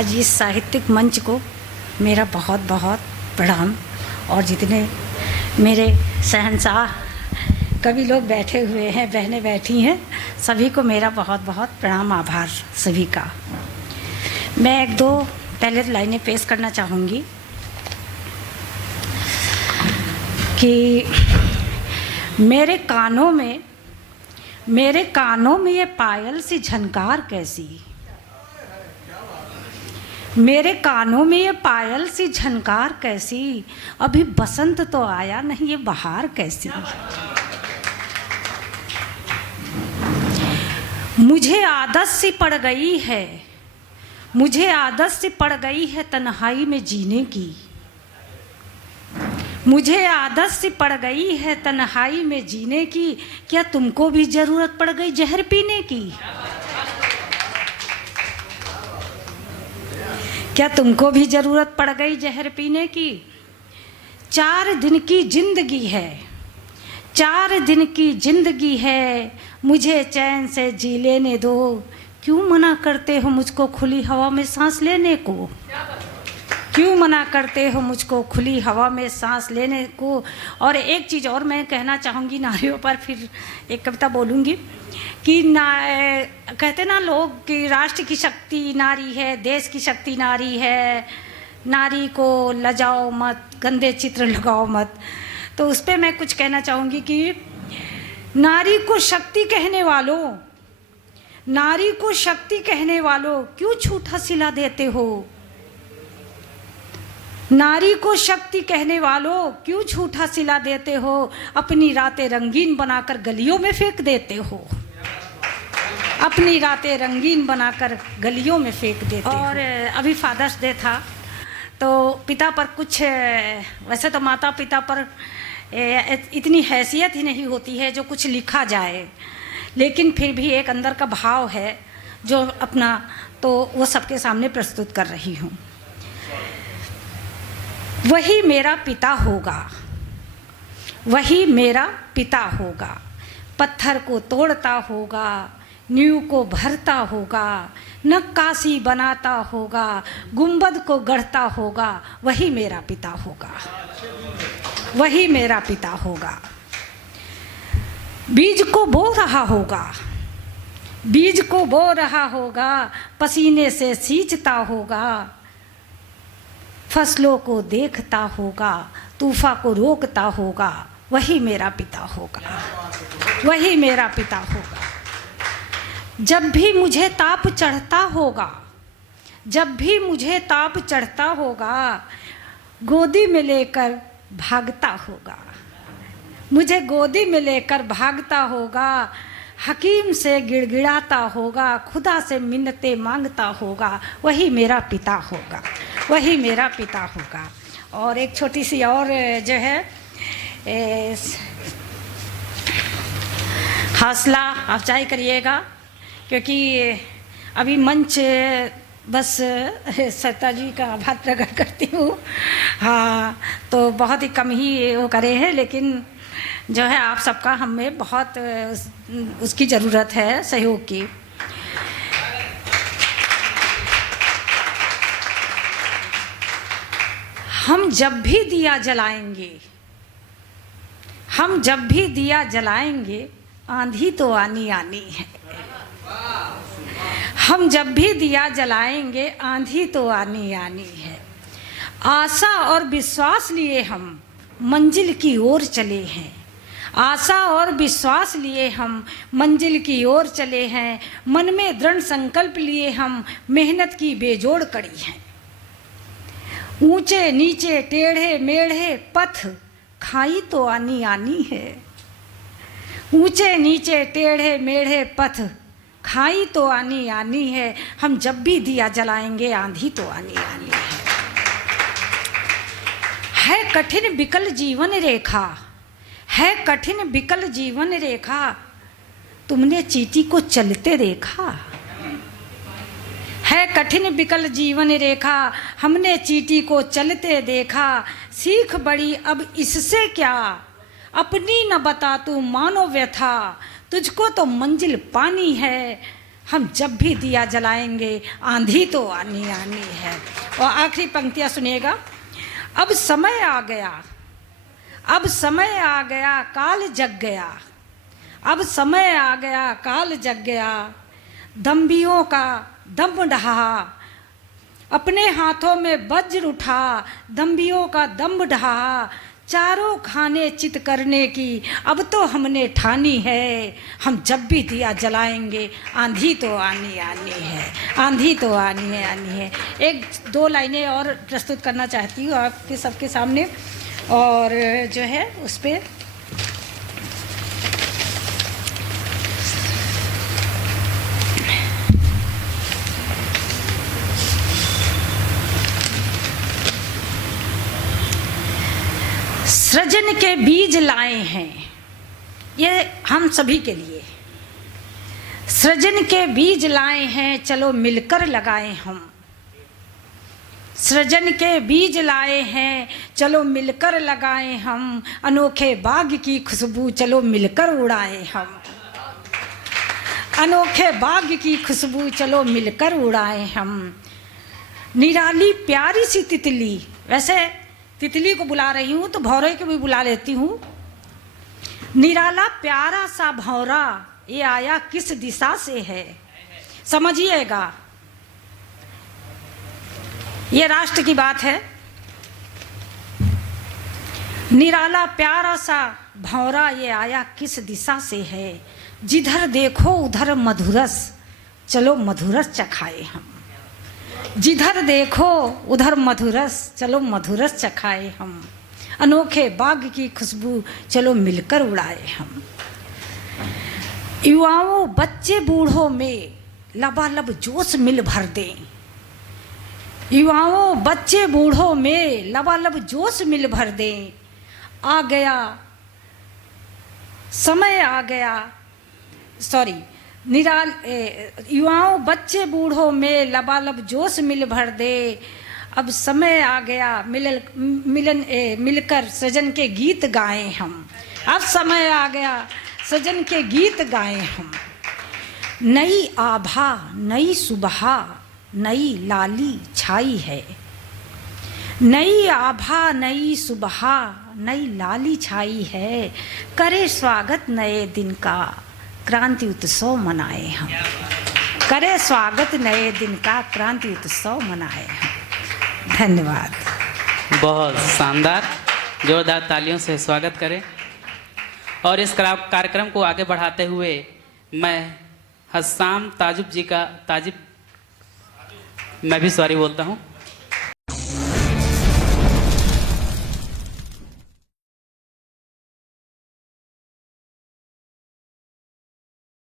आज इस साहित्यिक मंच को मेरा बहुत बहुत प्रणाम, और जितने मेरे शहंशाह कवि लोग बैठे हुए हैं, बहनें बैठी हैं, सभी को मेरा बहुत बहुत प्रणाम, आभार सभी का। मैं एक दो पहले लाइनें पेश करना चाहूँगी कि मेरे कानों में ये पायल सी झनकार कैसी, मेरे कानों में ये पायल सी झनकार कैसी, अभी बसंत तो आया नहीं ये बहार कैसी। मुझे आदत सी पड़ गई है, मुझे आदत सी पड़ गई है तन्हाई में जीने की, मुझे आदत सी पड़ गई है तन्हाई में जीने की, क्या तुमको भी जरूरत पड़ गई जहर पीने की, क्या तुमको भी जरूरत पड़ गई जहर पीने की। 4 दिन की जिंदगी है, 4 दिन की जिंदगी है, मुझे चैन से जी लेने दो, क्यों मना करते हो मुझको खुली हवा में सांस लेने को, क्यों मना करते हो मुझको खुली हवा में सांस लेने को। और एक चीज़ और मैं कहना चाहूँगी नारियों पर, फिर एक कविता बोलूँगी कि कहते ना लोग कि राष्ट्र की शक्ति नारी है, देश की शक्ति नारी है, नारी को लजाओ मत, गंदे चित्र लगाओ मत। तो उस पर मैं कुछ कहना चाहूँगी कि नारी को शक्ति कहने वालों, नारी को शक्ति कहने वालों क्यों झूठा सिला देते हो, नारी को शक्ति कहने वालों क्यों झूठा सिला देते हो, अपनी रातें रंगीन बनाकर गलियों में फेंक देते हो, अपनी रातें रंगीन बनाकर गलियों में फेंक देते हो। और अभी फादर्स डे था तो पिता पर कुछ, वैसे तो माता पिता पर इतनी हैसियत ही नहीं होती है जो कुछ लिखा जाए, लेकिन फिर भी एक अंदर का भाव है जो अपना, तो वो सबके सामने प्रस्तुत कर रही हूँ। वही मेरा पिता होगा, वही मेरा पिता होगा, पत्थर को तोड़ता होगा, नींव को भरता होगा, नक्काशी बनाता होगा, गुंबद को गढ़ता होगा, वही मेरा पिता होगा, वही मेरा पिता होगा। बीज को बो रहा होगा, बीज को बो रहा होगा, पसीने से सींचता होगा, फसलों को देखता होगा, तूफान को रोकता होगा, वही मेरा पिता होगा, वही मेरा पिता होगा। जब भी मुझे ताप चढ़ता होगा, जब भी मुझे ताप चढ़ता होगा, गोदी में लेकर भागता होगा, मुझे गोदी में लेकर भागता होगा, हकीम से गिड़गिड़ाता होगा, खुदा से मिन्नतें मांगता होगा, वही मेरा पिता होगा, वही मेरा पिता होगा। और एक छोटी सी और जो है हौसला अफजाई करिएगा, क्योंकि अभी मंच बस सत्ता जी का आभार प्रकट करती हूँ। हाँ, तो बहुत ही कम ही वो करे हैं, लेकिन जो है आप सबका हमें बहुत उसकी ज़रूरत है, सहयोग की। हम जब भी दिया जलाएंगे, हम जब भी दिया जलाएंगे, आंधी तो आनी आनी है, हम जब भी दिया जलाएंगे, आंधी तो आनी आनी है। आशा और विश्वास लिए हम मंजिल की ओर चले हैं, आशा और विश्वास लिए हम मंजिल की ओर चले हैं, मन में दृढ़ संकल्प लिए हम मेहनत की बेजोड़ कड़ी हैं। ऊंचे नीचे टेढ़े मेढ़े पथ खाई तो आनी आनी है, ऊंचे नीचे टेढ़े मेढ़े पथ खाई तो आनी आनी है। हम जब भी दिया जलाएंगे, आंधी तो आनी आनी है कठिन विकल जीवन रेखा, है कठिन विकल जीवन रेखा, तुमने चींटी को चलते देखा, है कठिन विकल जीवन रेखा, हमने चींटी को चलते देखा। सीख बड़ी अब इससे क्या, अपनी न बता तू मानो व्यथा, तुझको तो मंजिल पानी है, हम जब भी दिया जलाएंगे आंधी तो आनी आनी है। और आखिरी पंक्तियाँ सुनिएगा। अब समय आ गया, अब समय आ गया, काल जग गया, अब समय आ गया, काल जग गया, दम्भियों का दम ढहा, अपने हाथों में वज्र उठा, दम्भियों का दम ढहा, चारों खाने चित करने की अब तो हमने ठानी है। हम जब भी दिया जलाएंगे आंधी तो आनी आनी है, आंधी तो आनी है। एक दो लाइनें और प्रस्तुत करना चाहती हूँ आपके सबके सामने, और जो है उस पर सृजन के बीज लाए हैं, ये हम सभी के लिए। सृजन के बीज लाए हैं, चलो मिलकर लगाएं हम। सृजन के बीज लाए हैं, चलो मिलकर लगाएं हम। अनोखे बाग की खुशबू चलो मिलकर उड़ाएं हम। अनोखे बाग की खुशबू चलो मिलकर उड़ाएं हम। निराली प्यारी सी तितली, वैसे तितली को बुला रही हूँ तो भौरे को भी बुला लेती हूँ। निराला प्यारा सा भौरा ये आया किस दिशा से है, समझिएगा, ये राष्ट्र की बात है। निराला प्यारा सा भौरा ये आया किस दिशा से है, जिधर देखो उधर मधुरस चलो मधुरस चखाए हम। जिधर देखो उधर मधुरस चलो मधुरस चखाए हम। अनोखे बाग की खुशबू चलो मिलकर उड़ाए हम। युवाओं बच्चे बूढ़ों में लबालब जोश मिल भर दें। युवाओं बच्चे बूढ़ों में लबालब जोश मिल भर दें। आ गया समय, आ गया युवाओं बच्चे बूढ़ों में लबालब जोश मिल भर दे। अब समय आ गया मिलकर सृजन के गीत गाएं हम। अब समय आ गया सृजन के गीत गाएं हम। नई आभा नई सुबह नई लाली छाई है। नई आभा नई सुबह नई लाली छाई है। करे स्वागत नए दिन का क्रांति उत्सव मनाए हम। करे स्वागत नए दिन का क्रांति उत्सव मनाए हम। धन्यवाद। बहुत शानदार, जोरदार तालियों से स्वागत करें। और इस कार्यक्रम को आगे बढ़ाते हुए मैं हस्साम ताजुब जी का मैं भी सॉरी बोलता हूँ।